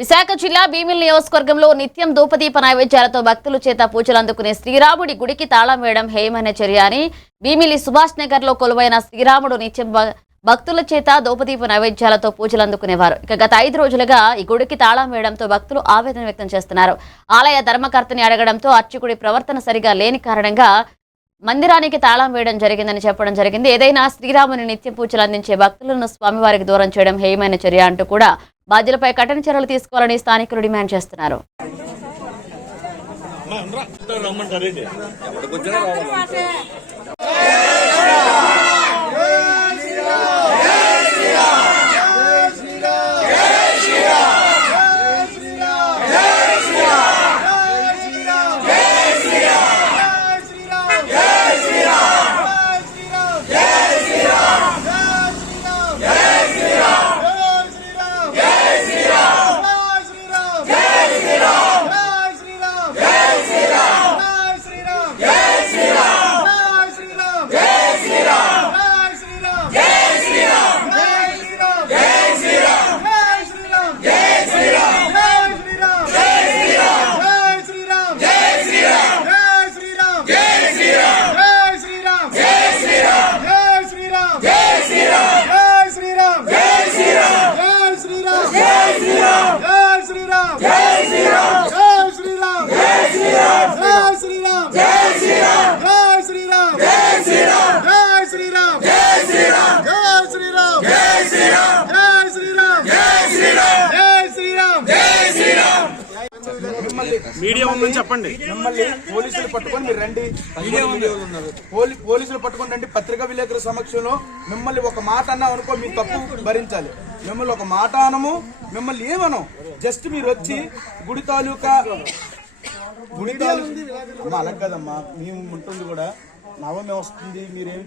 విశాఖ జిల్లా భీమిలి నియోజకవర్గంలో నిత్యం ధూపదీప నైవేద్యాలతో భక్తుల చేత పూజలు అందుకునే శ్రీరాముడి గుడికి తాళం వేయడం హేయమైన చర్య అని భీమిలి సుభాష్ నగర్ లో కొలువైన శ్రీరాముడు నిత్యం భక్తుల చేత ధూపదీప నైవేద్యాలతో పూజలు అందుకునేవారు. ఇక గత 5 రోజులుగా ఈ గుడికి తాళం వేయడంతో భక్తులు ఆవేదన వ్యక్తం చేస్తున్నారు. ఆలయ ధర్మకర్తని అడగడంతో అర్చకుడి ప్రవర్తన సరిగా లేని కారణంగా మందిరానికి తాళం వేయడం జరిగిందని చెప్పడం జరిగింది. ఏదైనా శ్రీరాముని నిత్య పూజలు అందించే భక్తులను స్వామివారికి దూరం చేయడం హేయమైన చర్య అంటూ కూడా బాధ్యులపై కఠిన చర్యలు తీసుకోవాలని స్థానికులు డిమాండ్ చేస్తున్నారు. మీడియా ఉందని చెప్పండి. మిమ్మల్ని పోలీసులు పట్టుకొని మీరు రండి, పోలీసులు పట్టుకొని రండి. పత్రికా విలేకరుల సమక్షంలో మిమ్మల్ని ఒక మాట అన్నా అనుకో, మీ తప్పు భరించాలి. మిమ్మల్ని ఒక మాట అనము, మిమ్మల్ని ఏమనం, జస్ట్ మీరు వచ్చి గుడి తాలూకా అలా కదమ్మా, మేము ఉంటుంది కూడా నవమే వస్తుంది, మీరేమి